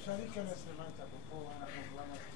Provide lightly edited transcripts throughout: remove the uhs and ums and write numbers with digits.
אפשר להיכנס למטה, פה אנחנו כבר מתחילים.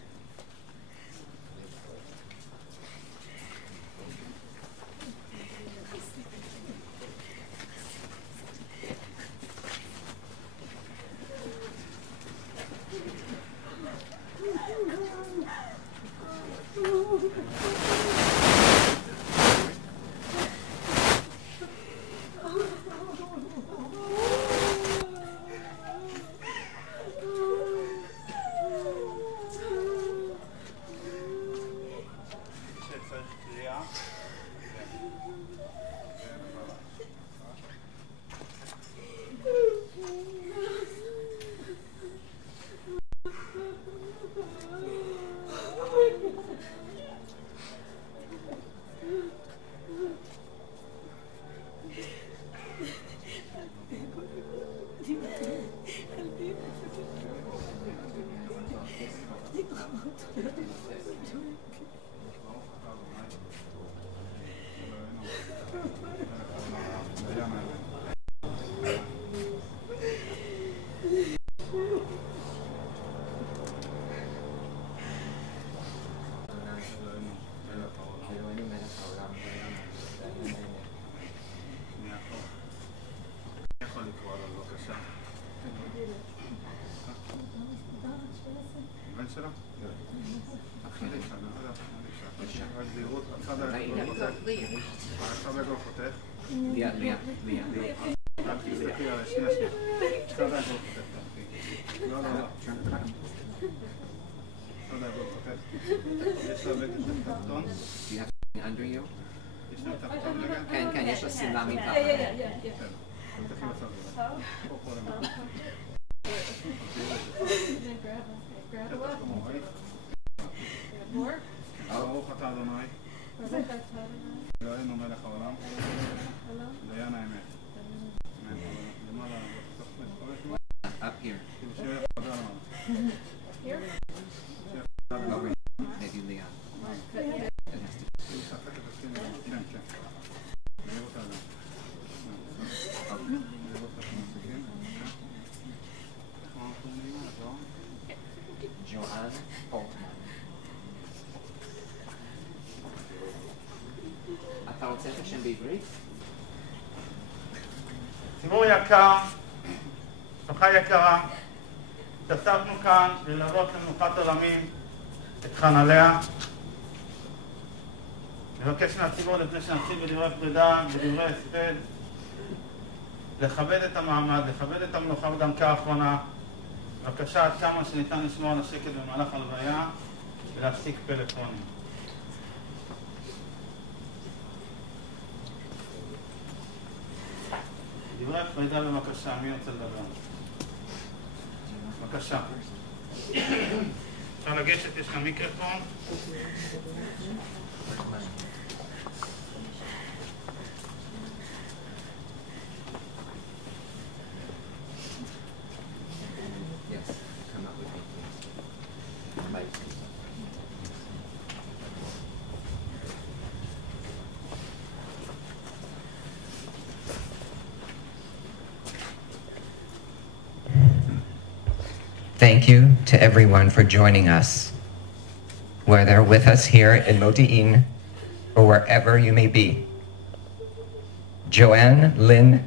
Under you? Can you just sit down? More? ברוך אתה אדוני, אלוהינו מלך העולם, דיין האמת. Up here. Here? Maybe Leon. Joanne Portman. אתה רוצה את השם בעברית? ציבור יקר, משפחה יקרה, התאספנו כאן ללוות למנוחת עולמים את חנליה. נבקש מהציבור לפני שנתחיל בדברי פרידה, בדברי הספד, לכבד את המעמד, לכבד את המנוחה בדמקה האחרונה. בבקשה עד כמה שניתן לשמור על השקט במהלך הלוויה ולהפסיק פלאפונים. דברי פרידה בבקשה, מי רוצה לדבר? בבקשה. אפשר לגשת, יש כאן מיקרופון. Thank you to everyone for joining us, whether with us here in Modi'in or wherever you may be. Joanne Lynn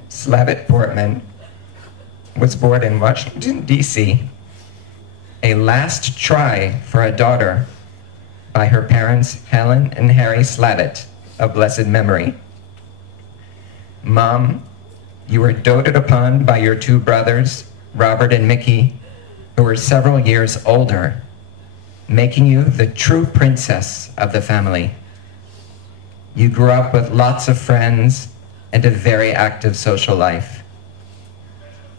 Portman was born in Washington, D.C., a last try for a daughter by her parents, Helen and Harry Slavitt, of blessed memory. Mom, you were doted upon by your two brothers, Robert and Mickey, who were several years older, making you the true princess of the family. You grew up with lots of friends and a very active social life.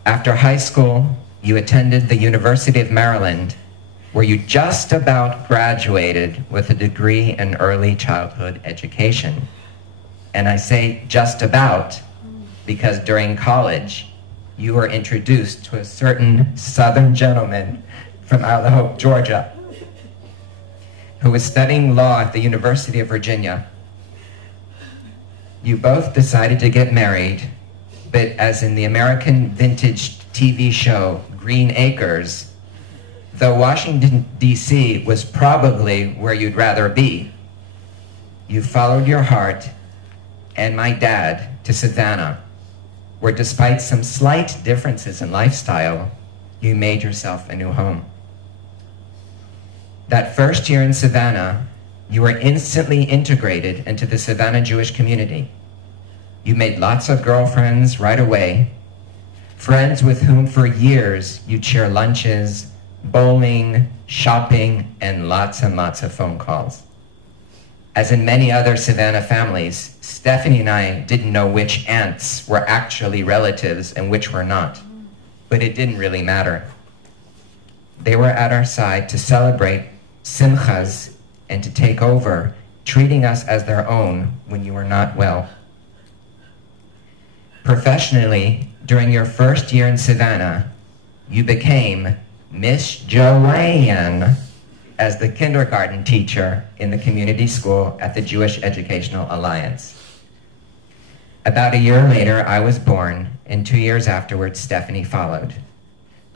After high school, you attended the University of Maryland, where you just about graduated with a degree in early childhood education. And I say just about because during college, you were introduced to a certain Southern gentleman from Isle of Hope, Georgia, who was studying law at the University of Virginia. You both decided to get married, but as in the American vintage TV show Green Acres, Though Washington, D.C. was probably where you'd rather be, you followed your heart and my dad to Savannah, where despite some slight differences in lifestyle, you made yourself a new home. That first year in Savannah, you were instantly integrated into the Savannah Jewish community. You made lots of girlfriends right away, friends with whom for years you'd share lunches, bowling, shopping, and lots of phone calls. As in many other Savannah families, Stephanie and I didn't know which aunts were actually relatives and which were not, but it didn't really matter. They were at our side to celebrate simchas and to take over, treating us as their own when you were not well. Professionally, during your first year in Savannah, you became Miss Joanne as the kindergarten teacher in the community school at the Jewish Educational Alliance. About a year later, I was born, and 2 years afterwards, Stephanie followed.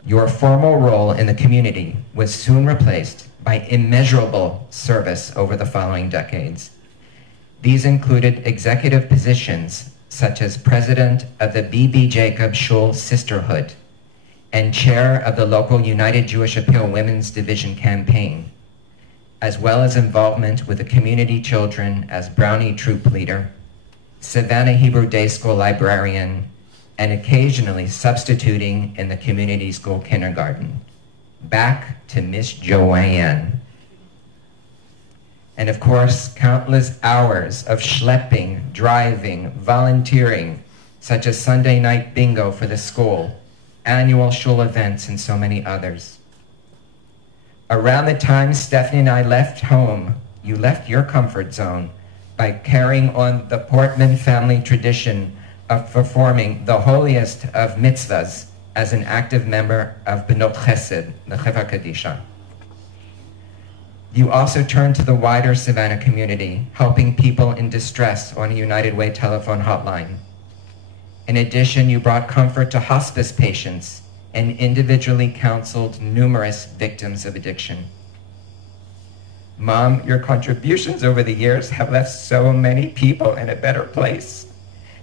Your formal role in the community was soon replaced by immeasurable service over the following decades. These included executive positions such as president of the B.B. Jacob Shul Sisterhood and chair of the local United Jewish Appeal Women's Division campaign, as well as involvement with the community children as Brownie troop leader, Savannah Hebrew Day School librarian, and occasionally substituting in the community school kindergarten. Back to Miss Joanne. And of course, countless hours of schlepping, driving, volunteering, such as Sunday night bingo for the school, annual shul events, and so many others. Around the time Stephanie and I left home, you left your comfort zone by carrying on the Portman family tradition of performing the holiest of mitzvahs as an active member of Benot Chesed, the Cheva Kadisha. You also turned to the wider Savannah community, helping people in distress on a United Way telephone hotline. In addition, you brought comfort to hospice patients and individually counseled numerous victims of addiction. Mom, your contributions over the years have left so many people in a better place,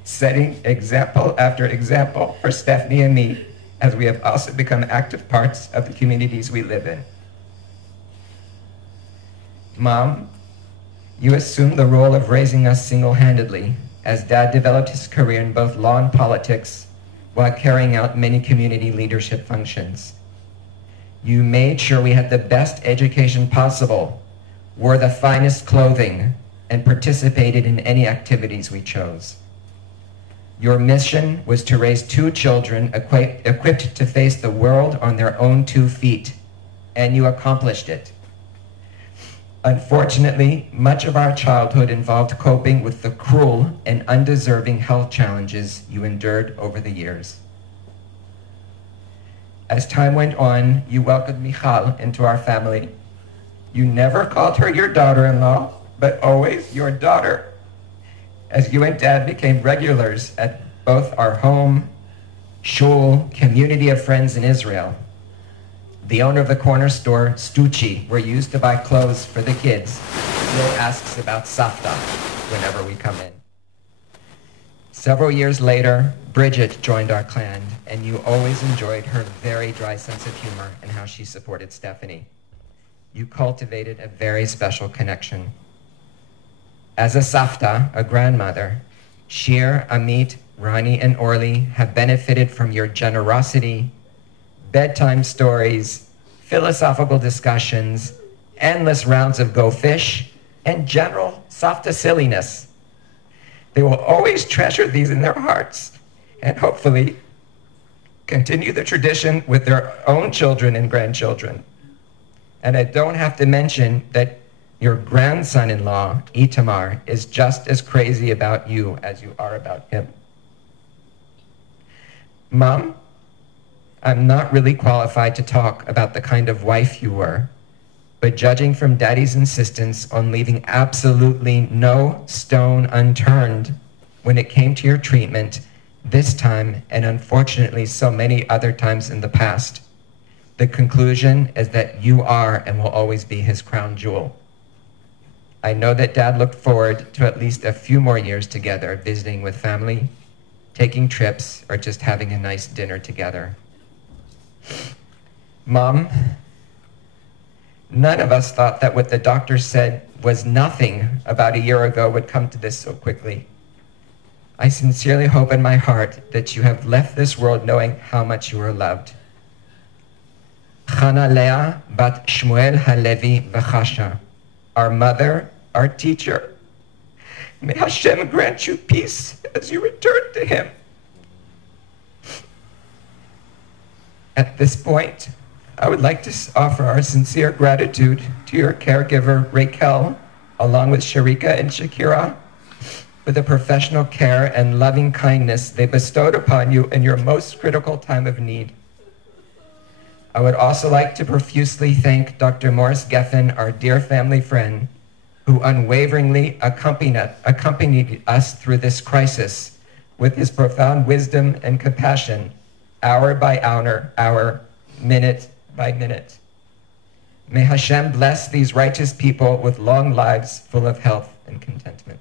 setting example after example for Stephanie and me, as we have also become active parts of the communities we live in. Mom, you assumed the role of raising us single-handedly, as Dad developed his career in both law and politics while carrying out many community leadership functions. You made sure we had the best education possible, wore the finest clothing, and participated in any activities we chose. Your mission was to raise 2 children equipped to face the world on their own 2 feet, and you accomplished it. Unfortunately, much of our childhood involved coping with the cruel and undeserving health challenges you endured over the years. As time went on, you welcomed Michal into our family. You never called her your daughter-in-law, but always your daughter, as you and Dad became regulars at both our home, shul, community of friends in Israel. The owner of the corner store, Stucci, where you used to buy clothes for the kids, still asks about Safta whenever we come in. Several years later, Bridget joined our clan, and you always enjoyed her very dry sense of humor and how she supported Stephanie. You cultivated a very special connection. As a Safta, a grandmother, Shir, Amit, Rani, and Orly have benefited from your generosity, bedtime stories, philosophical discussions, endless rounds of go fish, and general Safta silliness. They will always treasure these in their hearts and hopefully continue the tradition with their own children and grandchildren. And I don't have to mention that your grandson-in-law, Itamar, is just as crazy about you as you are about him. Mom, I'm not really qualified to talk about the kind of wife you were, but judging from Daddy's insistence on leaving absolutely no stone unturned when it came to your treatment this time and unfortunately so many other times in the past, The conclusion is that you are and will always be his crown jewel. I know that Dad looked forward to at least a few more years together, visiting with family, taking trips, or just having a nice dinner together. Mom, none of us thought that what the doctor said was nothing about a year ago would come to this so quickly. I sincerely hope in my heart that you have left this world knowing how much you are loved. Chana Leah bat Shmuel Halevi v'chasha, our mother, our teacher. May Hashem grant you peace as you return to him. At this point, I would like to offer our sincere gratitude to your caregiver, Raquel, along with Sharika and Shakira, for the professional care and loving kindness they bestowed upon you in your most critical time of need. I would also like to profusely thank Dr. Morris Geffen, our dear family friend, who unwaveringly accompanied us through this crisis with his profound wisdom and compassion, hour by hour, minute by minute. May Hashem bless these righteous people with long lives full of health and contentment.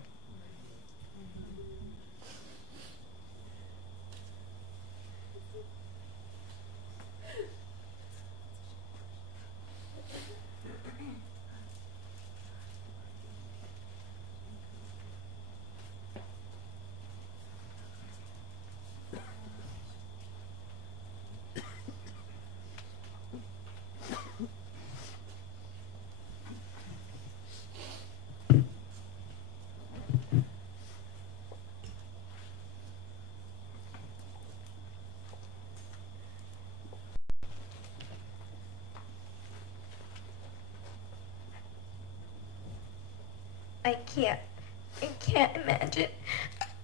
I can't imagine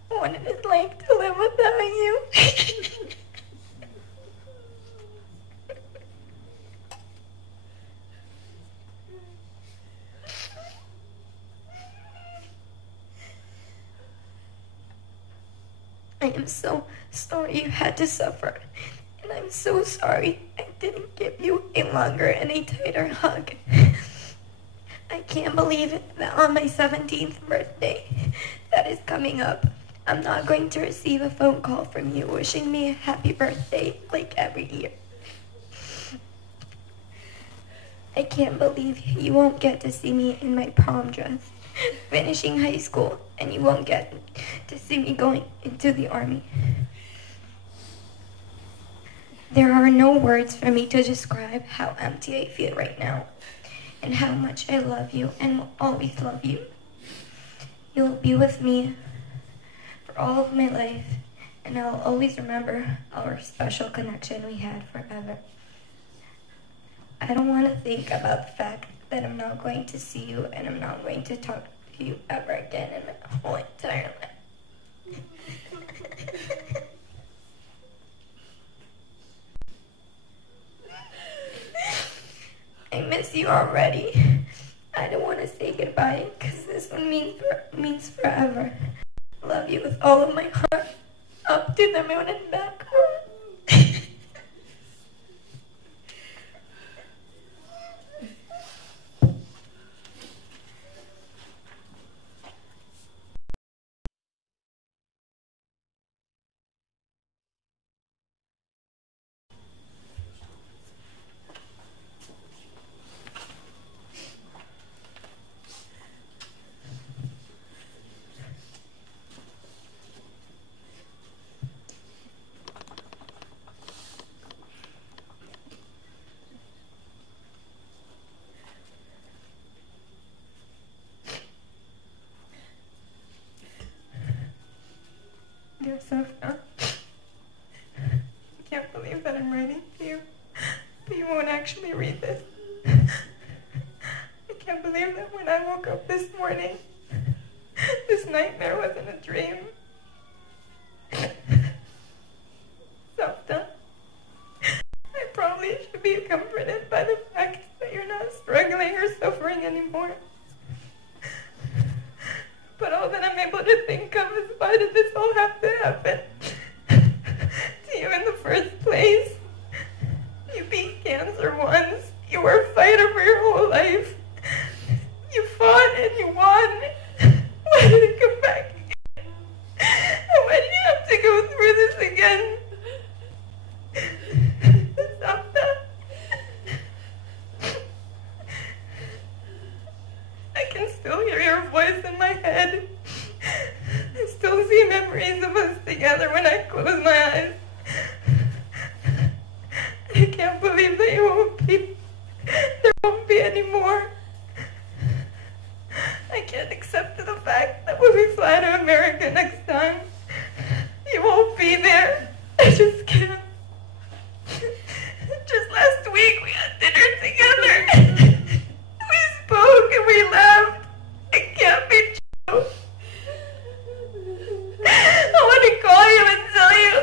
what it is like to live without you. I am so sorry you had to suffer, and I'm so sorry I didn't give you a longer and a tighter hug. I can't believe it that on my 17th birthday that is coming up, I'm not going to receive a phone call from you wishing me a happy birthday like every year. I can't believe you won't get to see me in my prom dress, finishing high school, and you won't get to see me going into the army. There are no words for me to describe how empty I feel right now, and how much I love you and will always love you. You will be with me for all of my life, and I'll always remember our special connection we had forever. I don't want to think about the fact that I'm not going to see you and I'm not going to talk to you ever again in my whole entire life. I miss you already. I don't want to say goodbye because this one means forever. I love you with all of my heart, up to the moon and back. Dear Sophia, I can't believe that I'm writing to you, but you won't actually read this. I can't believe that when I woke up this morning, this nightmare wasn't a dream. Sophia, I probably should be comforted by the fact that you're not struggling or suffering anymore. But all that I'm able to think of is, why did this all have to happen to you in the first place? You beat cancer life. You fought and you won. Why did it come back again? And why do you have to go through this again? Samta. I can still hear your voice in my head. I still see memories of us together when I close my eyes. I can't believe that you won't be. There won't be any more. I can't accept the fact that when we fly to America next time, you won't be there. I just can't. Just last week we had dinner together. We spoke and we laughed. It can't be true. I want to call you and tell you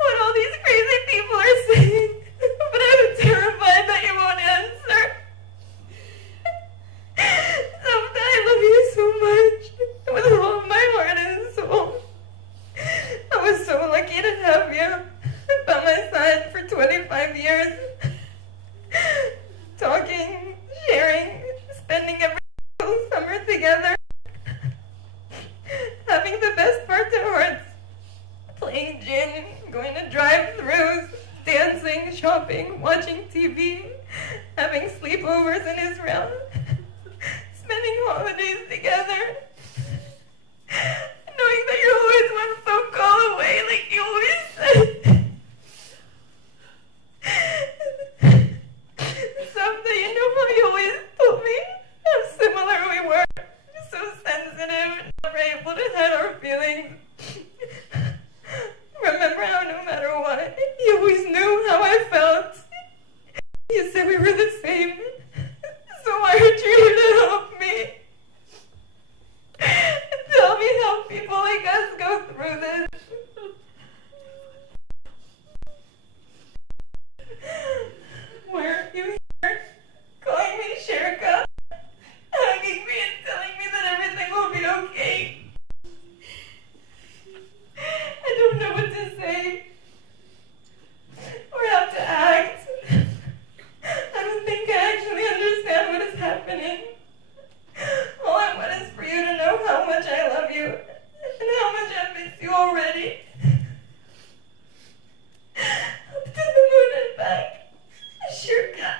what all these crazy people are saying, but I'm terrified that you won't answer. Samta, I love you so much, with all my heart and soul. I was so lucky to have you by my side for 25 years. Talking, sharing, spending every single summer together. Having the best heart-to-hearts. Playing gin, going to drive-thrus, dancing, shopping, watching TV, having sleepovers in Israel, spending holidays together, knowing that you're always one phone call away like you always said. Something, you know how you always told me how similar we were, so sensitive, never able to hide our feelings. Remember how no matter what, you always knew how I felt. You said we were the same, so I urge you to help me. Tell me how people like us go through this. Why aren't you here? Calling me Sherka, hugging me and telling me that everything will be okay. I don't know what to say or how to act. I don't think I actually understand what is happening. All I want is for you to know how much I love you and how much I miss you already. Up to the moon and back. Sherka.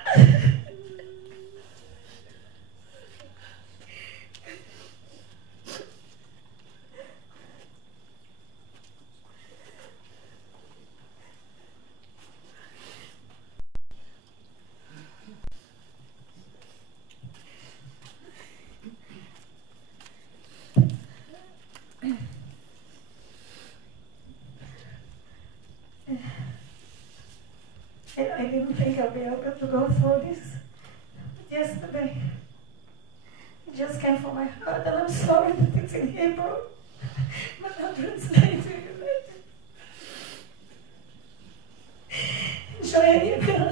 I didn't think I'd be able to go through this. But yesterday, it just came from my heart, and I'm sorry that it's in Hebrew, but I'll translate to you later. Joanne יקרה,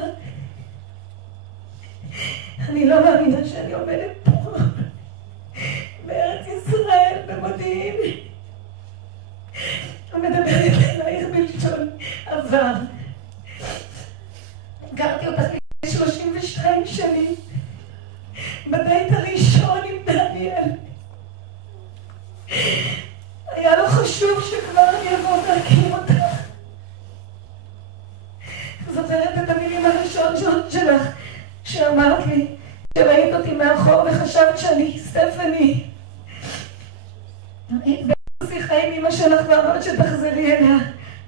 אני לא מאמינה שאני עומדת פה, בארץ ישראל, במודיעין, ומדברת אלייך בלשון עבר. הכרתי אותך לפני 32 שנים, בבית הראשון עם דניאל. היה לו חשוב שכבר אני אבוא להכיר אותך. זוכרת את המילים הראשונות שלך, שאמרת לי, שראית אותי מאחור וחשבת שאני סטפני. היית בשיחה עם אמא שלך ואמרת שתחזרי אליה,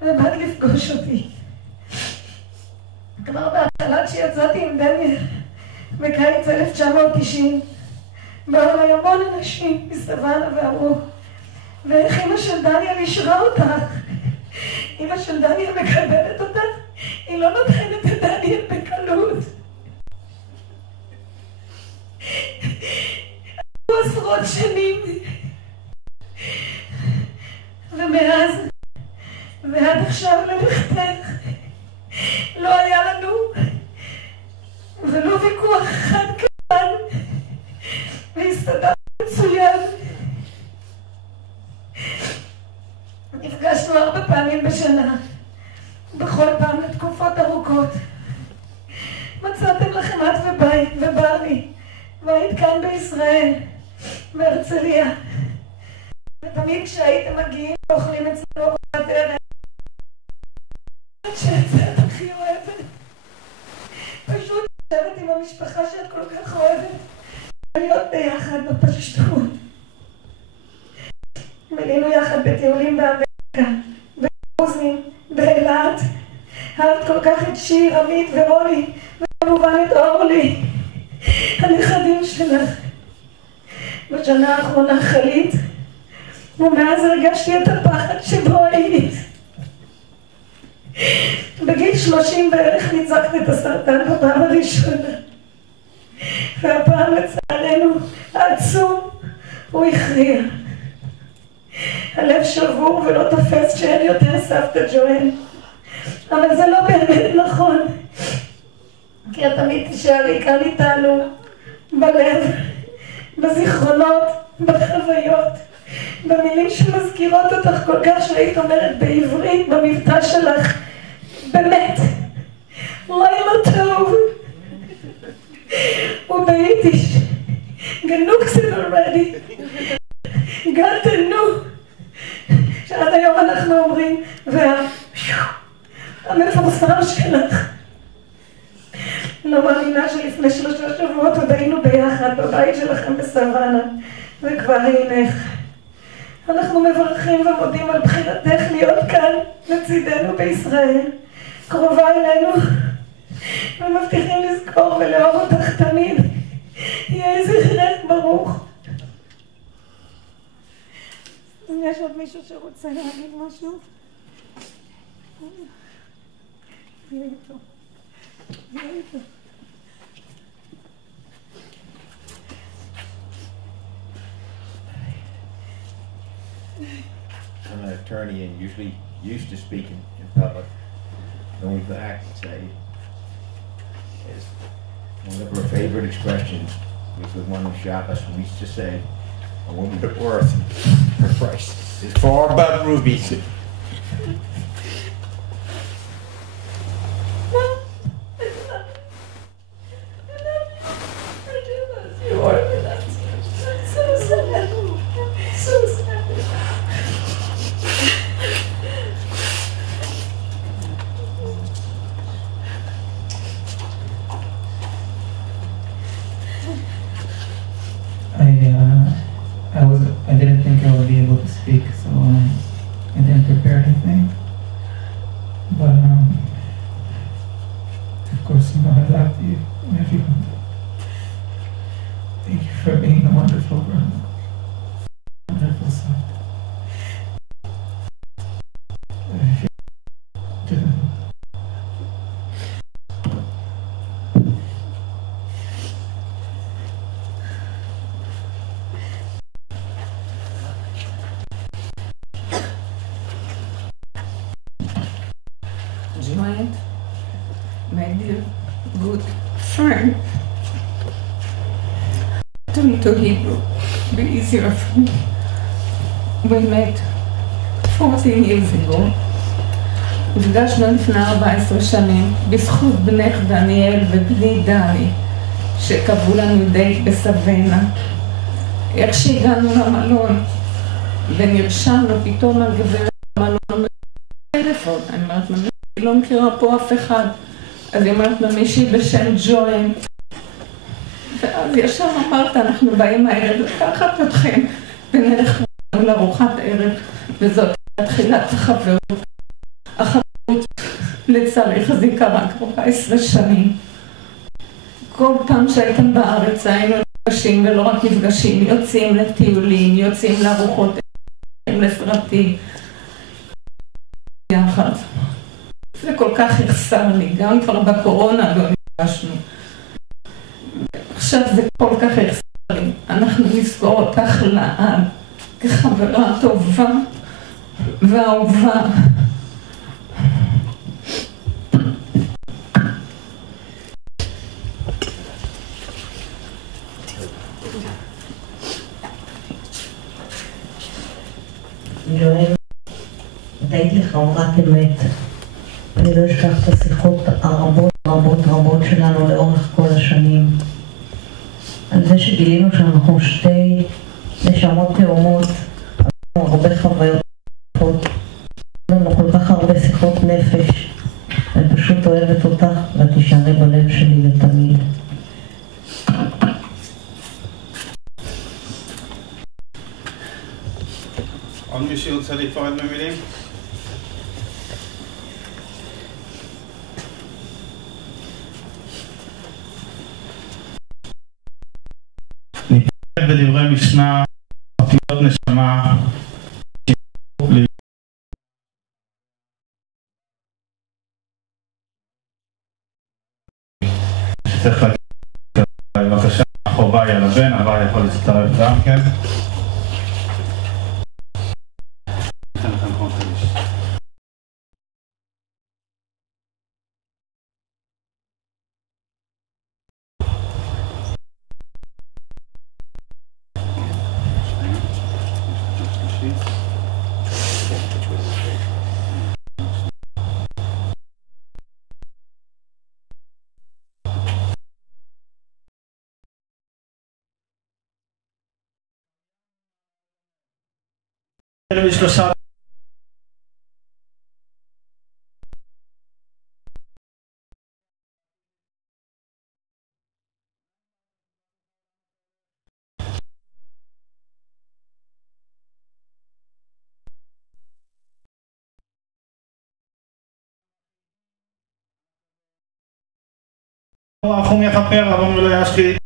ובאת לפגוש אותי. כבר בהתחלה כשיצאתי עם דניאל, בקיץ 1990, באו אליי המון אנשים מסוואנה ואמרו, ואיך אמא של דניאל אישרה אותך? אמא של דניאל מקבלת אותך? היא לא נותנת את דניאל בקלות. עברו עשרות שנים, ומאז ועד עכשיו ללכתך לא היה לנו ולא ויכוח אחד קטן, והסתדרנו מצוין. נפגשנו 4 פעמים בשנה, בכל פעם לתקופות ארוכות. מצאתם לכם את ובית והיית כאן בישראל, בהרצליה. ותמיד כשהייתם מגיעים ואוכלים אצלנו ארוחת ערב, שאת הכי אוהבת. פשוט לשבת עם המשפחה שאת כל כך אוהבת, להיות ביחד בפשטות. מלינו יחד בטיולים באמריקה, בקרוזים, באילת. אהבת כל כך את שיר, עמית ורוני, וכמובן את אורלי, הנכדים שלך. בשנה האחרונה חלית, ומאז הרגשתי את הפחד שבו היית. בגיל 30 בערך ניצחת את הסרטן בפעם הראשונה, והפעם לצערנו העצום הוא הכריע. הלב שבור ולא תופס שאין יותר סבתא ג'ואן, אבל זה לא באמת נכון, כי את תמיד תישארי כאן איתנו, בלב, בזיכרונות, בחוויות, במילים שמזכירות אותך כל כך שהיית אומרת בעברית במבטא שלך, באמת, לילה טוב, וביידיש, גנוקסן already, גלתנו, שעד היום אנחנו אומרים, המפורסם שלך. לא מאמינה שלפני 3 שבועות עוד היינו ביחד בבית שלכם בסוואנה, וכבר אינך. אנחנו מברכים ומודים על בחירתך להיות כאן לצידנו בישראל, קרובה אלינו, ומבטיחים לזכור ולאהוב אותך תמיד. יהיה זכרך ברוך. יש עוד מישהו שרוצה להגיד משהו? יהיה איתו. יהיה איתו. I'm an attorney and usually used to speaking in public. The only thing I can say is one of her favorite expressions was the one of Shabbos when we used to say, a woman's worth her price is far above rubies. I didn't think I would be able to speak, so I didn't prepare anything. But of course, you know I love you, everyone. Thank you for being a wonderful girl, wonderful son. Joanne, my dear, good friend, turn to Hebrew, be easier for me. We met 14 years ago. נפגשנו לפני 14 שנים בזכות בנך דניאל ובני דני שקבעו לנו דייט בסוונה. איך שהגענו למלון ונרשמנו פתאום על גברת המלון בטלפון, אני אומרת ממי, היא לא מכירה פה אף אחד, אז היא אומרת ממישהי בשם ג'ואן, ואז ישר אמרת אנחנו באים הערב לקחת אתכם ונלך לארוחת ערב, וזאת תחילת החברות. החברות לצערי חזיקה רק 14 שנים. כל פעם שהייתם בארץ היינו נפגשים, ולא רק נפגשים, יוצאים לטיולים, יוצאים לארוחות לסרטים יחד. זה כל כך יחסר לי, גם כבר בקורונה לא נפגשנו. עכשיו זה כל כך יחסר לי, אנחנו נזכור אותך לעד כחברה טובה ואהובה. ג'ואן, הייתי לך אומרת אמת. אני לא אשכח את השיחות הרבות שלנו לאורך כל השנים. על זה שגילינו שאנחנו שתי נשמות תאומות, הרבה חוויות, לנו כל כך הרבה שיחות נפש. אני פשוט אוהבת אותך ואת תישארי בלב שלי לתמיד. עוד מישהו רוצה להיפרד במילים? ניפרד בדברי משנה, אותיות נשמה, צריך להגיד, בבקשה, החובה היא על הבן, אבל יכול להצטרף גם כן. בשלושה רחום יכפר עוון ולא ישחית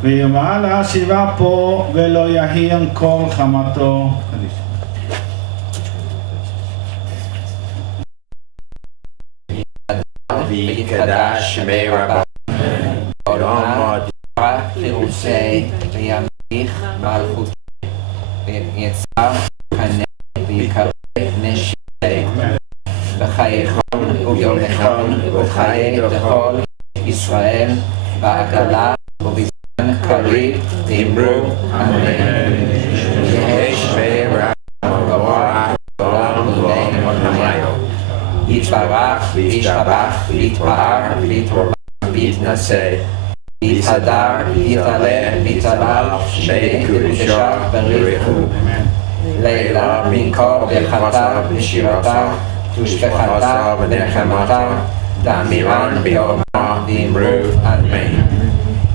ויאמר להשיבה פה ולא יהי כל חמתו. ויקדש שמי רבא עולמו דברה חירושי וימליך מלכותי ויצר קנה ויקרא נשיתי בחייכון וביומכון וחיי לכל ישראל בעגלה ובזמן קריב אמרו אמן. יהי שמי רבא מבורך בעולם ובעולם המיילו יתברך וישתבח ויתפאר ויתרומם ויתנשא ויתהדר ויתעלה ויתהלל שמי קודשה בריחו לילה מכל ברכתה ושירתה ושפחתה ונחמתה דאמירן ביומה ואמרו אמן.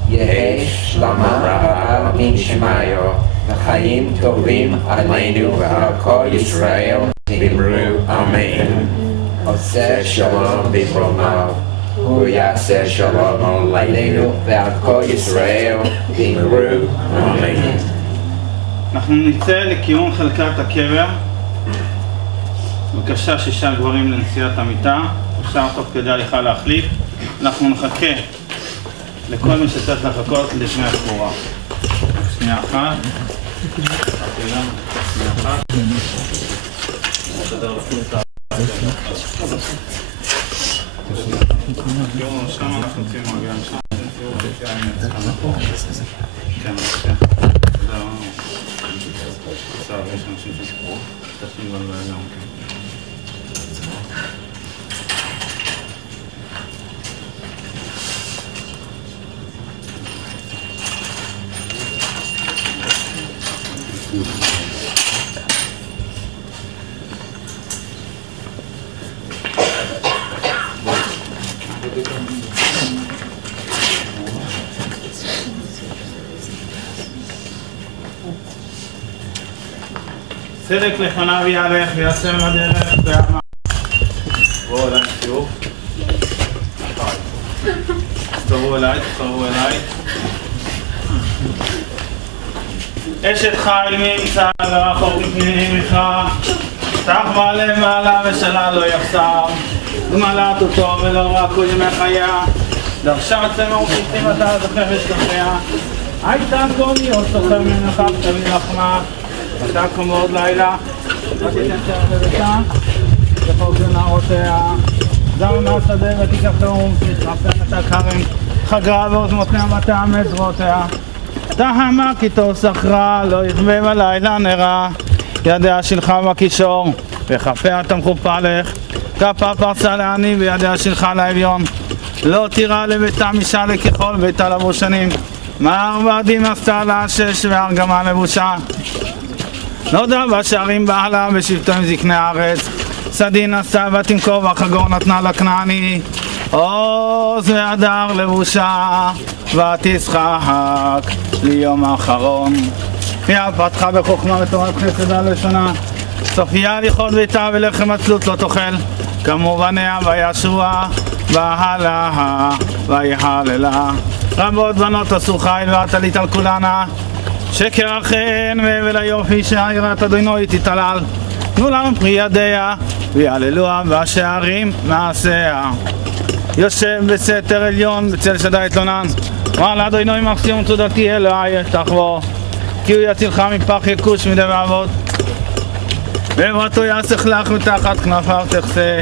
יהי שלמה רבה מן שמעיו וחיים טובים עלינו ועל כל ישראל ואמרו אמן. עושה שלום במרומיו הוא יעשה שלום עלינו ועל כל ישראל ואמרו אמן. אנחנו נצא לקיום חלקת הקבר. בבקשה 6 גברים לנשיאת המיטה, אפשר תוך כדי הליכה להחליף. אנחנו נחכה לכל מי שצריך לחכות לפני הקבורה. שנייה אחת. שנייה אחת. שם אנחנו נצאים מהגן שם. כן, בבקשה. תודה. יש אנשים שספרו. תשים על גם כן. צדק לפניו יהלך ויעצר לדרך ואמר בואו אליי חיוך תצטרבו אליי אשת חיל מי ימצא ורחוק מפני ממך פתח בעלה מעלה ושלל לא יחסר גמלת אותו ולא רק כל ימי חייה דרשה צמא ופיצים אתה זוכר ושכחיה הייתה קומי עוד סוחר ממך ותביא לחמה אתה כמו עוד לילה לא תיתן שרח לביתה לחוק לנערותיה זר מהשדה ותיקחתום תתרפן את הכרם חגרה ועוזמותיה ותאמץ זרועותיה תהמה כי תוסחרה לא יכבה בלילה נרה ידיה שלך בקישור וכפיה תמכו פלך כפה פרצה לעני וידיה שלך לאביון לא תירא לביתה משאלה ככל ביתה לבושנים מארבע דין עשתה לה 6 והרגמה לבושה. נודע בשערים בעלה בשבטו עם זקני הארץ. סדין עשתה ותמכור והחגור נתנה לכנעני. עוז והדר לבושה ותשחק ליום האחרון. מיד פתחה בחוכמה ותורת חסד הלשונה. סופיה הליכות ביתה ולחם עצלות לא תאכל. כמובניה וישוע והלה ויהללה. רבות בנות עשו חיל ועטלית על כולנה. שקר החן והבל היופי שהיראת אדוני תתעלל. תנו לנו פרי ידיה ויעללוה והשערים מעשיה. יושב בסתר עליון בצל שדי אתלונן. אמר לאדוני מקסימום תודתי אלוהי תחבו. כי הוא יצילך מפח יקוש מדי ועבוד. בעברתו יסך לך מתחת כנפיו תכסה.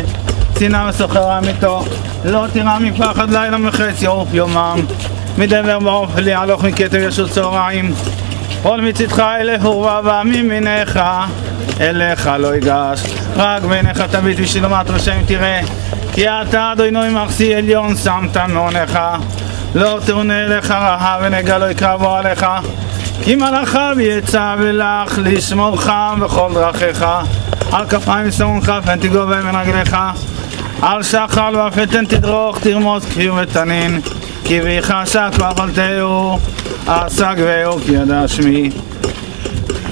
צינה וסוחרה מיתו. לא תירא מפחד לילה מחץ יעוף יומם. מדבר בעוף לי הלוך מכתב ישות צהריים. כל מצדך אלך ורבבה ממינך אליך לא ייגש. רק בעיניך תביט בשלומת רשעים תראה. כי אתה אדוני מחסי עליון שמת מעונך. לא תאונה אליך רעה ונגע לא יקרבו עליך. כי מלאכיו יצווה לך לשמורך בכל דרכיך. על כפיים ישמונך פן תיגוע בהם רגליך. על שחל ופתן תדרוך תרמוס קריר ותנין. כי ויחשק ואכלתהו אסגבהו כי ידע שמי.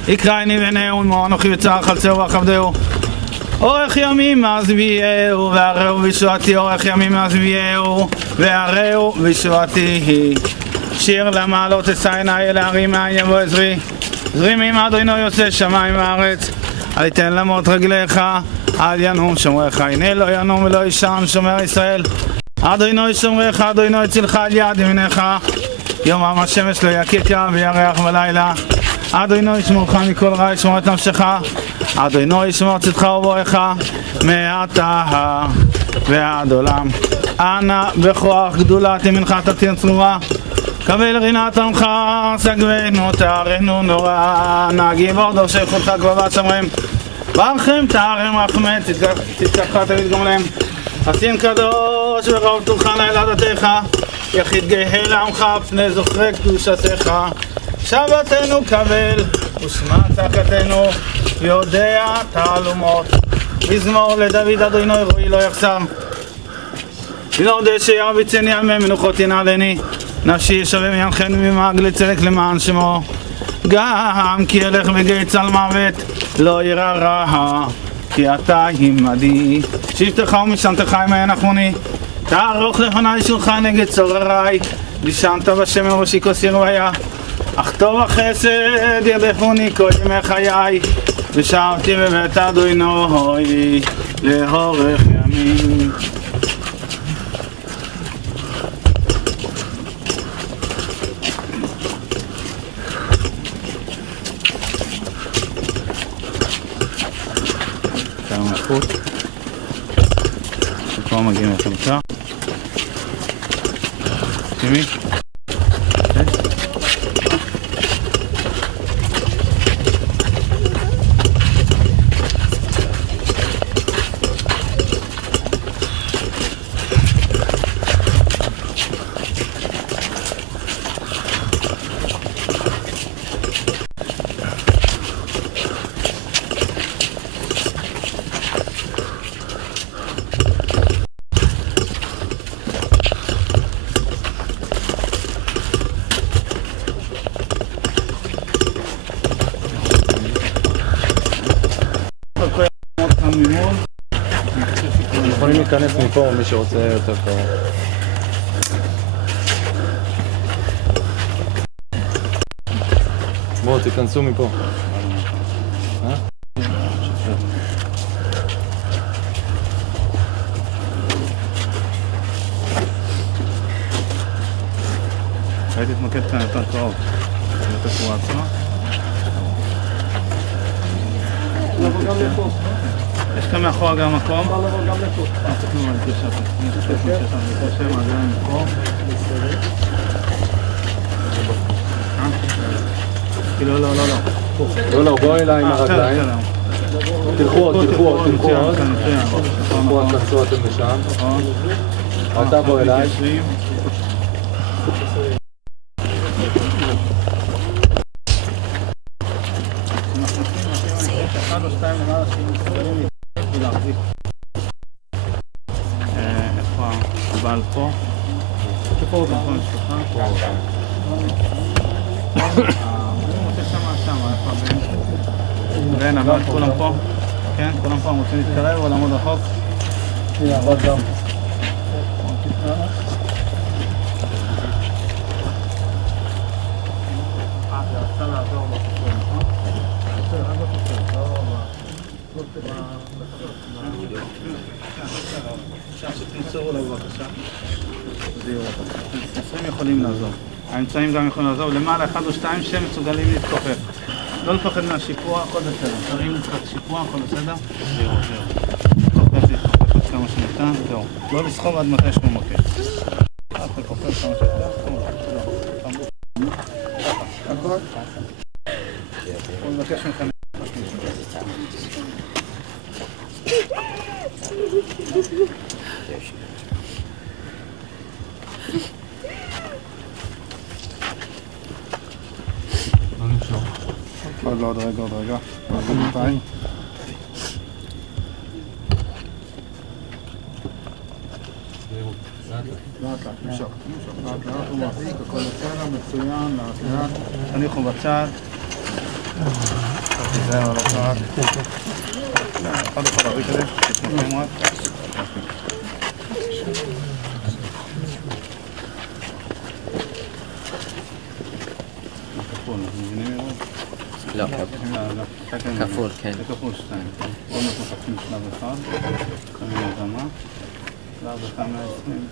יקראני בנהו עמו אנוכי בצער חלצהו ואכבדהו. אורך ימים עזביהו והראו בישועתי. אורך ימים עזביהו והראו בישועתי. שיר למעלות אשא עיני אל ההרים מאין יבוא עזרי. עזרי מעם אדוני יוצא שמיים וארץ. אל יתן למוט רגליך אל ינום שומריך. הנה לא ינום ולא ישן שומר ישראל. אדוני שומריך אדוני צילך על יד ימינך. יומם השמש לא יכירך וירח בלילה. אדוני ישמורך מכל רע ישמור את נפשך. אדוני ישמור צאתך ובואך מעתה ועד עולם. אנא בכוח גדולת ימינך תתן צרורה. קבל רינת עמך סגבנו תארנו נורא. נגיב עוד דורשי חולך גבבת שמרם. ברכם תארם רחמת צדקתך תמיד גמלם. עשין קדוש ורוב תולחן אל עדתך. יחיד גאה לעמך פני זוכרי קדושתך. שבתנו קבל ושמע צעקתנו. יודע תעלומות. מזמור לדוד אדוני רואי לא יחסר. בנור דשא ירביצני על מי מנוחות ינעלני. נפשי ישווה מינחן ממעגלי צדק למען שמו. גם כי אלך בגיא צל מוות לא ירא רע. כי אתה עמדי. שבטך ומשענתך עמי נחמוני. תערוך לפני שולך נגד צורריי. לישנת בשמן ראשי כוס ירוויה. אך טוב החסד ירדפוני כל ימי חיי. ושבתי בבית אדוני לאורך ימים. מלכות. כבר מגיעים לחלוקה. תשימי. יכולים להיכנס מפה מי שרוצה יותר קרוב. בואו תיכנסו מפה. הייתי להתמקד כאן יותר קרוב. יותר קרוב עצמה. יש כאן מאחורה גם מקום. גם לפה. לא, בוא אליי עם הרגליים. תלכו עוד. בואו תנסו אתם לשם. אתה בוא אליי. שתיים למעלה שהם מסוגלים להחזיק. איפה הבעל פה? איפה הוא במקום המשפחה? אני מוצא שמה, איפה הבן? בן, הבעל, כולם פה? כן, כולם פה, הם רוצים להתקרב או לעמוד רחוק? הנה, עבוד גם. זה רצה לעזור בקופר, נכון? רק בקופר, לא אפשר שתמסורו לו בבקשה. זהו, הספרים יכולים לעזור. האמצעים גם יכולים לעזור. למעלה 1 או 2 שהם מסוגלים להתכופף. לא לפחד מהשיפוע, הכל בסדר. תרים קצת שיפוע, הכל בסדר? זהו. להתכופף עד כמה שניתן, זהו. לא לסחוב עד מתי שהוא מוקש. רק לכופף כמה שיותר, זהו. הכל? הוא מבקש מכם. עוד רגע. בינתיים. לאט, נמשוך. לאט, הוא מחזיק, הכל בסדר, מצוין, לאט. תניחו בצד. תיזהר על הצד. אחד יכול להביא כזה, תתמכים רק. כפול, אנחנו מבינים ירוד? לא, כפול, כן. זה כפול 2. עוד אנחנו מחפשים שלב אחד. קמים לגמה. שלב אחד 120.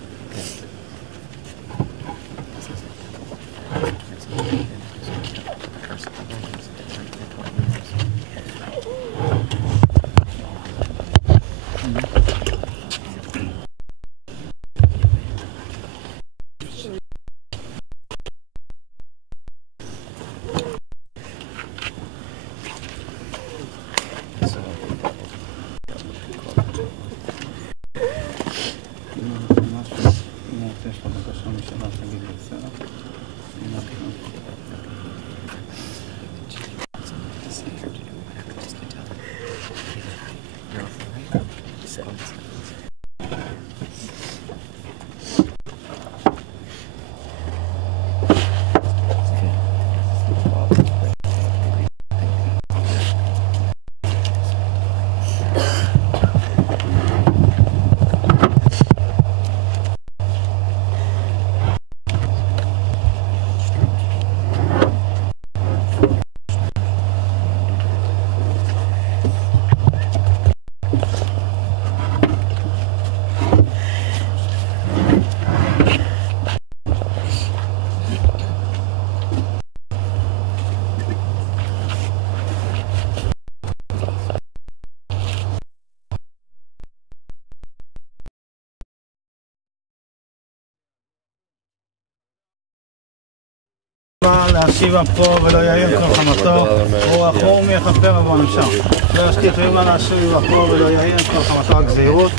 להשיב אפו ולא יאיר כל חמתו, רוח רום יכפר עוון. אפשר. לא ישחית רימה להשיב אפו ולא יאיר כל חמתו, רק זהירות.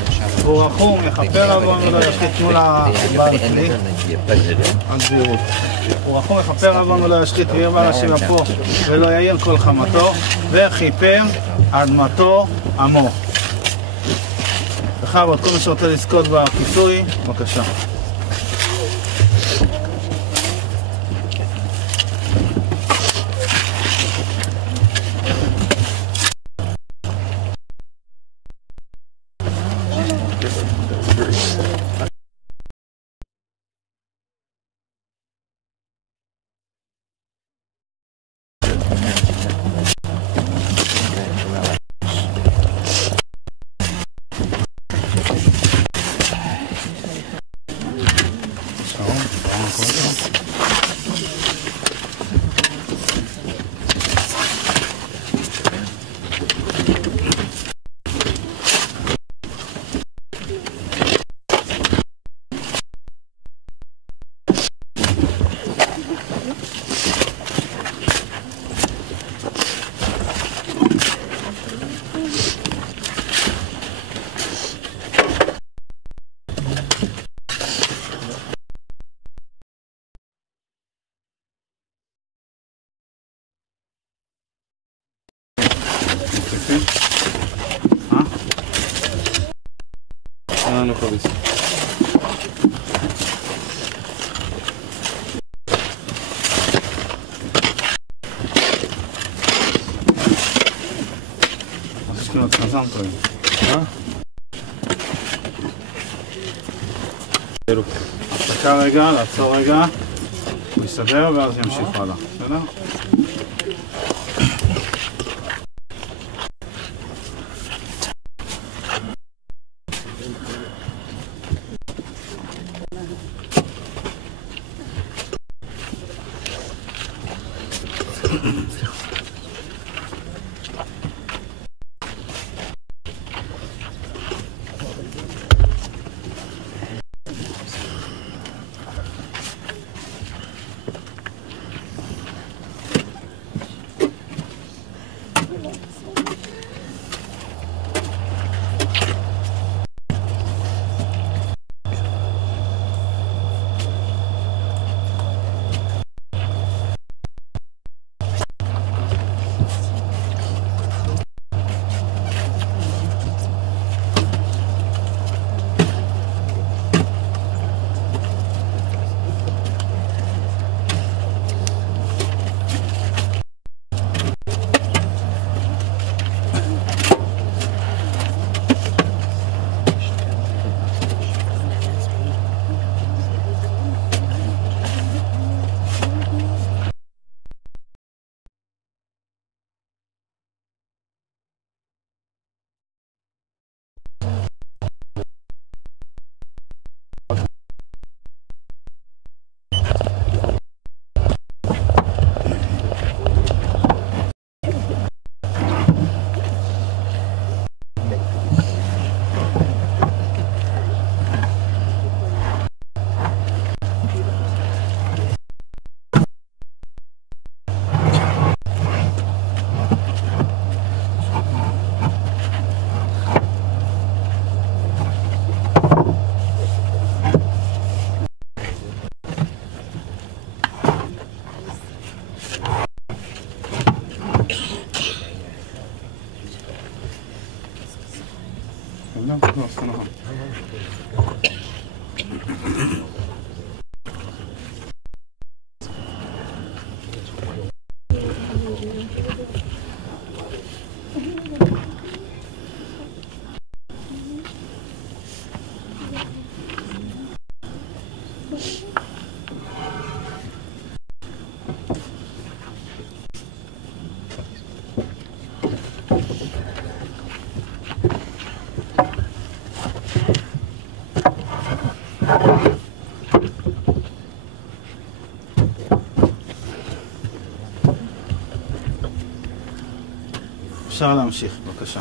רוח רום יכפר עוון ולא ישחית מול הבעל כלי. רק זהירות. רוח רום יכפר עוון ולא ישחית רימה להשיב אפו ולא יאיר כל חמתו, וכיפר אדמתו עמו. בכבוד, כל מי שרוצה לזכות בכיסוי, בבקשה. חריס. אז יש כאילו חזם טועים. הפסקה רגע, לעצור רגע, הוא יסדר ואז ימשיך הלאה, בסדר? אפשר להמשיך, בבקשה.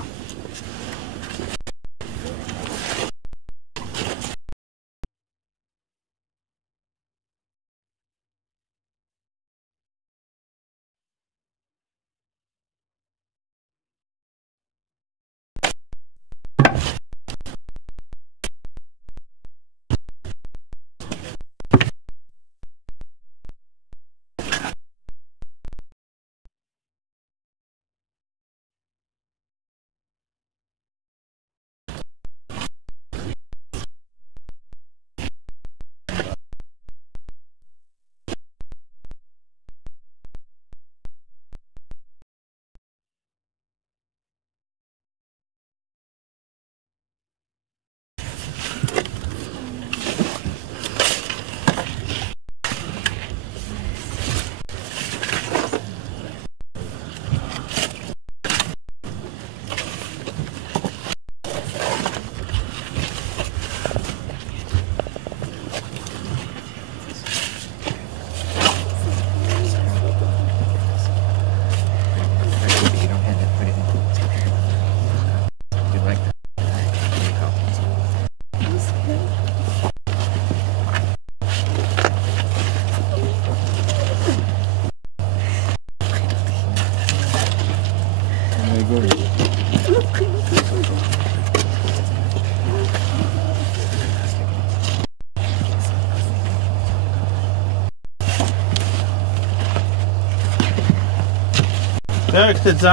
פרק ט"ז,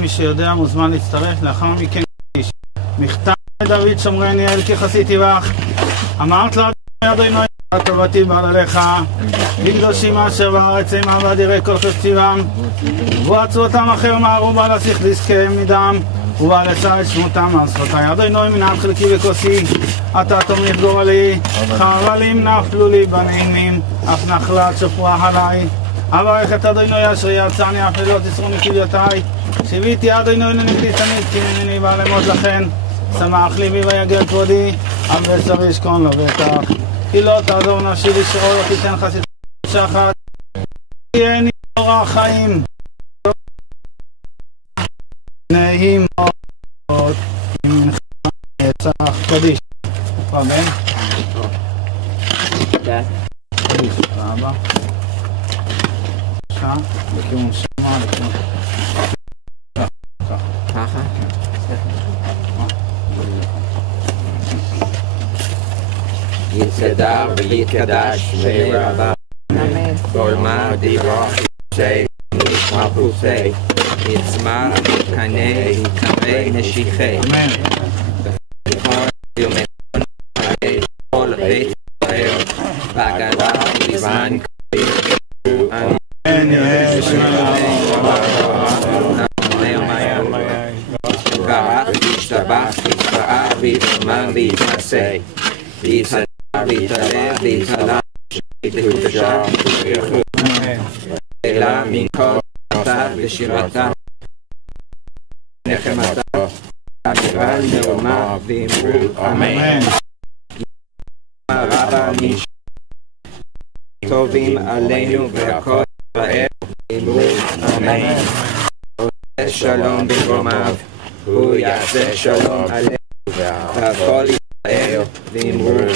מי שיודע מוזמן להצטרף. לאחר מכן מכתב דוד שומרני אל כי חסיתי בך. אמרת לה אדוני טובתי בא עליך, לקדושים אשר בארץ אימה ואדירי כל חפציבם, ובועצו אותם אחר מהרו בא לשיח לזכיהם מדם, ובא לשא את שמותם על שפתי. אדוני מנת חלקי וכוסי, אתה תומך גורלי, חבלים נפלו לי בנעימים, אף נחלת שפועה עליי. אברך את אדוני אשר יצרני אף לילות יסרו מכליותיי, שיביתי אדוני לנגדי תמיד כי ממני בא למות לכן. שמח ליבי ויגל כבודי, עם בשר ישכון לו בטח. כי לא תעזור נפשי לשאול, לא תיתן חסד שחת. תהייני אורח חיים נעים מאוד ממך יצח קדיש. אמן. קדיש, אבא. בבקשה, לכיוון שמה, לכיוון ככה? יתגדר ויתקדש וירבה כל מה דיברו נשמע פוסי יצמח קנה תמי נשיחי כל בית ישראל בגדה בזמן ברך וישתבח ויתפאר ויתאמן ויתעשה ויתעלה ויתעלה ויתקושר אלא מן כל נוסף ושירתה נחמתה אמירה נאומה ואמרו אמן. רבה נשמע טובים עלינו והכל ישראל אמרו אמן. עושה שלום במרומיו הוא יעשה שלום עלינו והכל ישראל ואמרו אמן.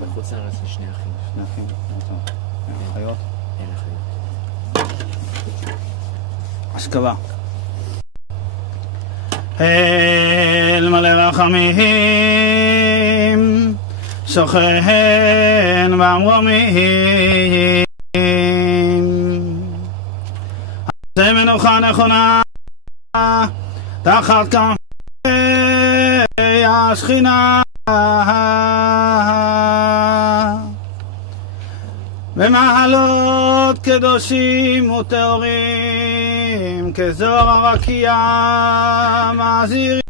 בחוץ לארץ זה שני אחים. שני אחים? אין אחיות? אין אחיות. אשכבה. אל מלא רחמים שוכן במרומים עשה מנוחה נכונה תחת כנפי השכינה במעלות קדושים וטהורים כזוהר הרקיע מזהירים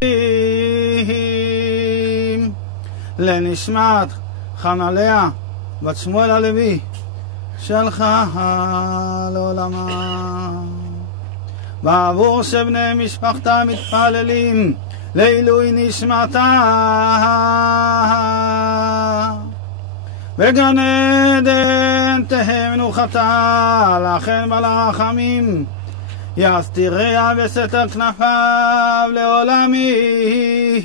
לנשמת חנליה בת שמואל הלוי שלחה לעולמה בעבור שבני משפחתה מתפללים לעילוי נשמתה בגן עדן תהא מנוחתה לכן ברחמים יסתיריה בסתר כנפיו לעולמים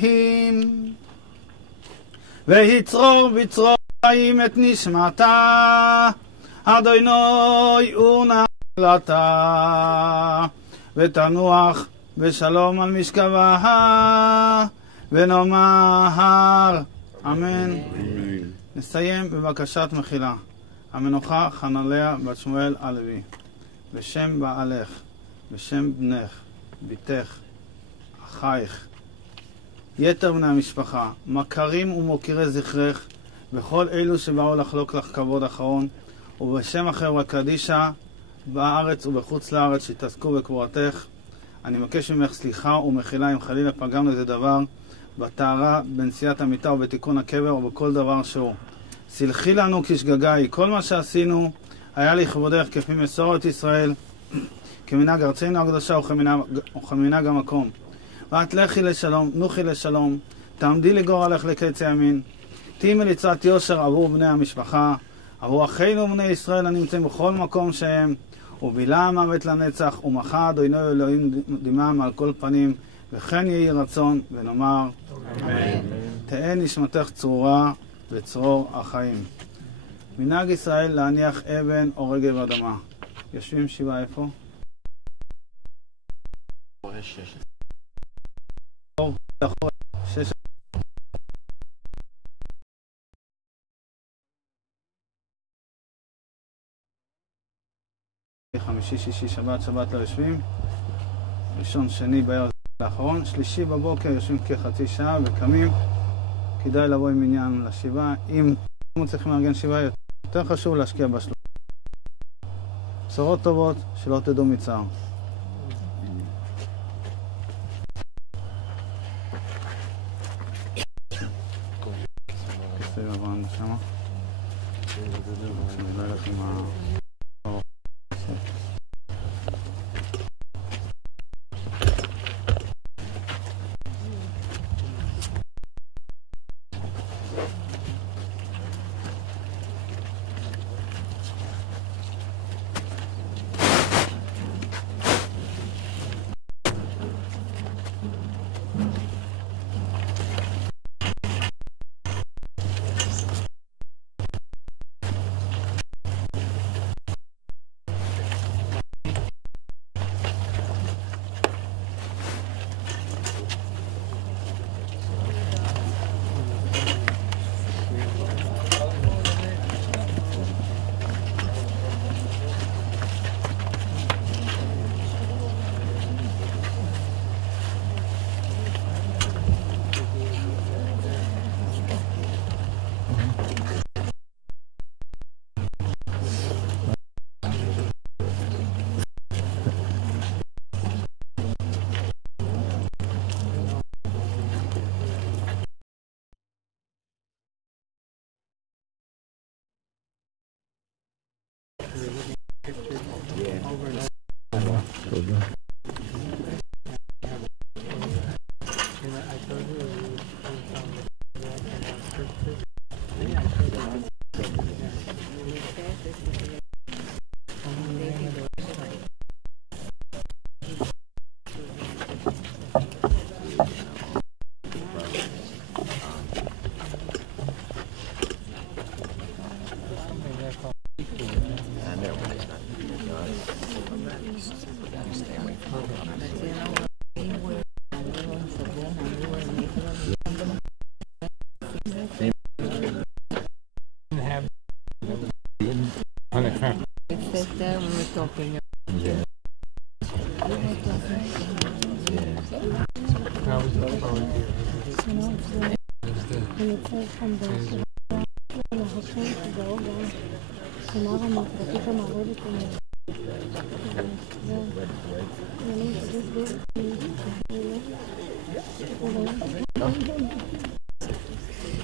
ויצרור בצרור חיים את נשמתה אדוני ונחלתה ותנוח בשלום על משכבה ונאמר אמן. נסיים בבקשת מחילה. המנוחה חנליה בת שמואל הלוי, בשם בעלך, בשם בנך, ביתך, אחייך, יתר בני המשפחה, מכרים ומוקירי זכרך, וכל אלו שבאו לחלוק לך כבוד אחרון, ובשם החברה קדישה בארץ ובחוץ לארץ שתעסקו בקבורתך, אני מבקש ממך סליחה ומחילה אם חלילה פגמנו איזה דבר בטהרה, בנשיאת המיטה ובתיקון הקבר ובכל דבר שהוא. סלחי לנו כשגגאי, כל מה שעשינו היה לכבודך כפי מסורת ישראל, כמנהג ארצנו הקדושה וכמנהג המקום. ואת לכי לשלום, נוחי לשלום, תעמדי לגורלך לקץ הימין, תהי מליצת יושר עבור בני המשפחה, עבור אחינו ובני ישראל הנמצאים בכל מקום שהם, ובילה המוות לנצח, ומחה אדוני אלוהים דמם על כל פנים, וכן יהי רצון, ונאמר אמן. תהא נשמתך צרורה בצרור החיים. מנהג ישראל להניח אבן או רגב אדמה. יושבים שבעה איפה? חמישי, שישי, שבת, שבת לא יושבים. ראשון, שני בערב האחרון. שלישי בבוקר יושבים כחצי שעה וקמים. כדאי לבוא עם עניין לשבעה. אם צריכים לארגן שבעה, יותר חשוב להשקיע בשלוש. בשורות טובות, שלא תדעו מצער. כסף עברנו שמה. אני לא יודעת עם ה...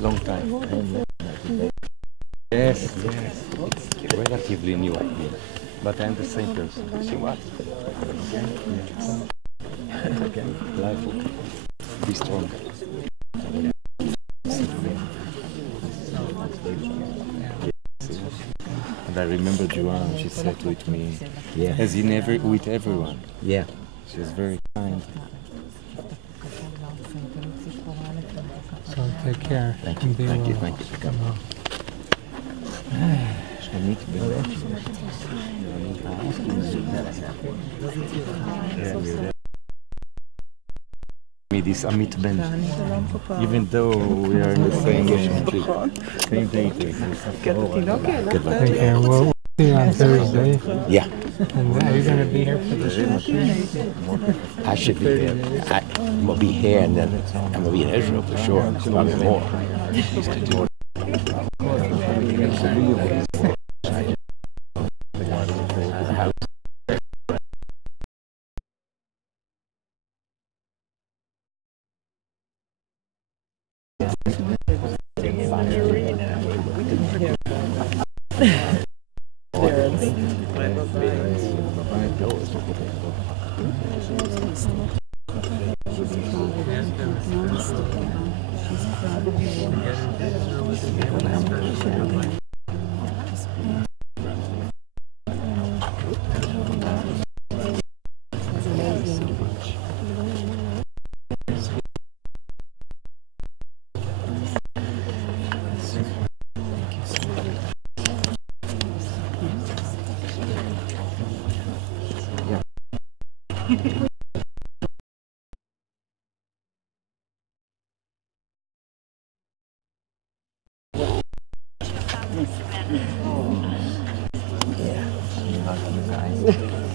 Long time. Yes, yes. Relatively new, but I'm the same person. See what? Okay. Life will be strong. And I remember Joanne, she said with me, yeah, as in with everyone. Yeah. She was very kind. So take care. Thank you. Thank you. Thank you for coming. me this Amit Ben. Even though we are in the same date. Good luck. Take care. We'll see you on Thursday. Yeah. And you're going to be here for the show. I should be here. I'm going to be here and then I'm going to be in Israel for sure. Probably more.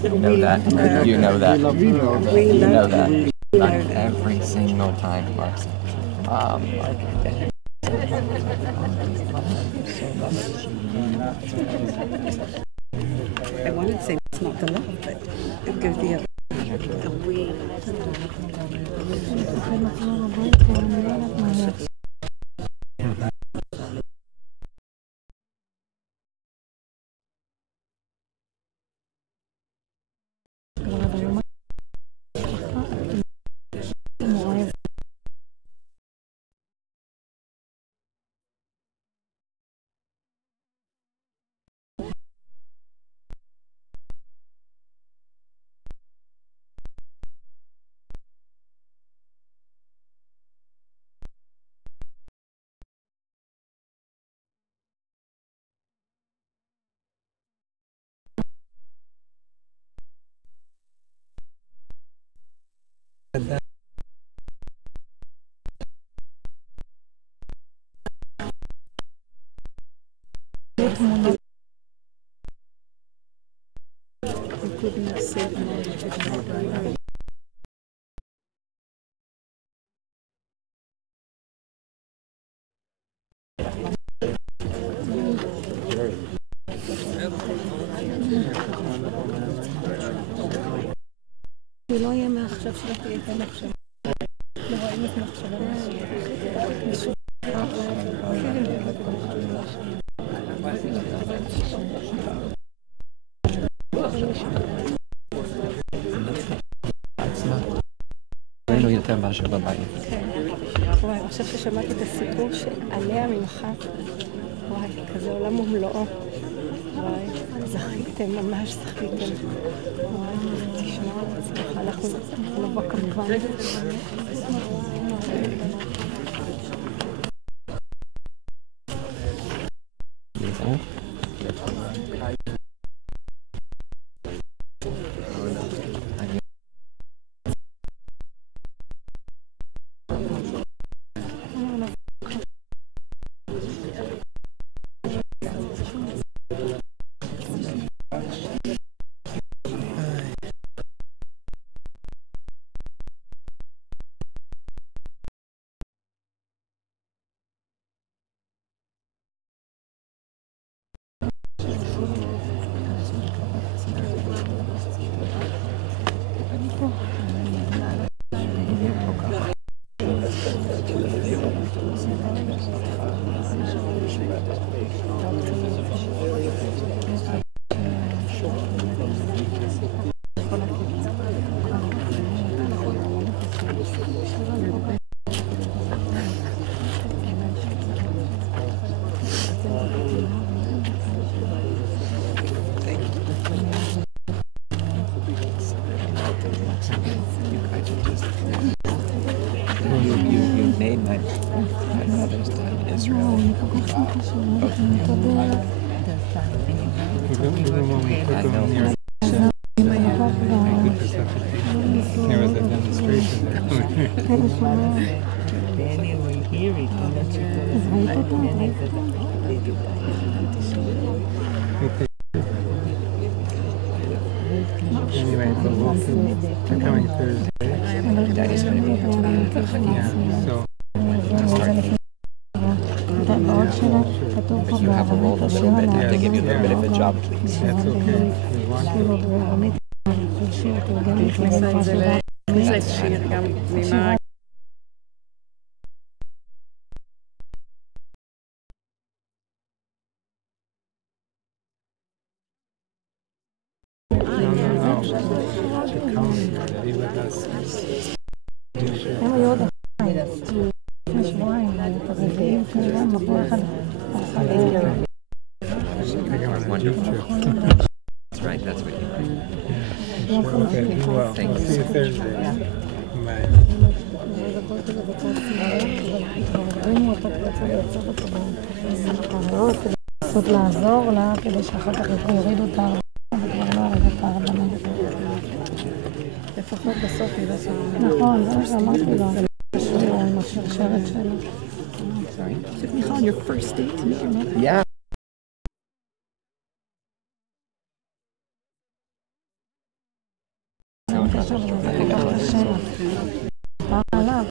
You know that. You know that. You know that. Like every single time, Marcy. I wanted to say it's not the love, but it goes the other. זה לא יהיה מעכשיו שלך, תהיה את המחשב. לא רואים את מחשב. ראינו יותר מאשר בבית. וואי, עכשיו ששמעתי את הסיפור שעליה ממך, וואי, כזה עולם ומלואו. וואי, זכיתם, ממש זכיתם. וואי, תשמעו, סליחה, אנחנו נבוא כמובן. You made my mother's time in Israel. I know. There was a demonstration there. Danny will hear it and then she goes, Danny said, Anyway, but we're coming Thursday. Daddy's going to be here tonight. Yeah, so. But you have a role a little bit. They give you a little bit of a job, please. That's okay. We want to. הם היו עוד אחרי, לפני שבועיים, כזה גאים כנראה, מבוא אחד. That's right, that's what you like. Okay, be well. Thanks. See you Thursday. Bye. לנסות לעזור לה כדי שאחר כך יורידו את ההרבה וכבר לא הרגע את ההרבה. לפחות בסוף היא לא סבבה. נכון, זה מה שאמרתי לו. עם השרשרת שלו. מיכל, your first date? Yeah. זה כל כך קשה. פעם עליו.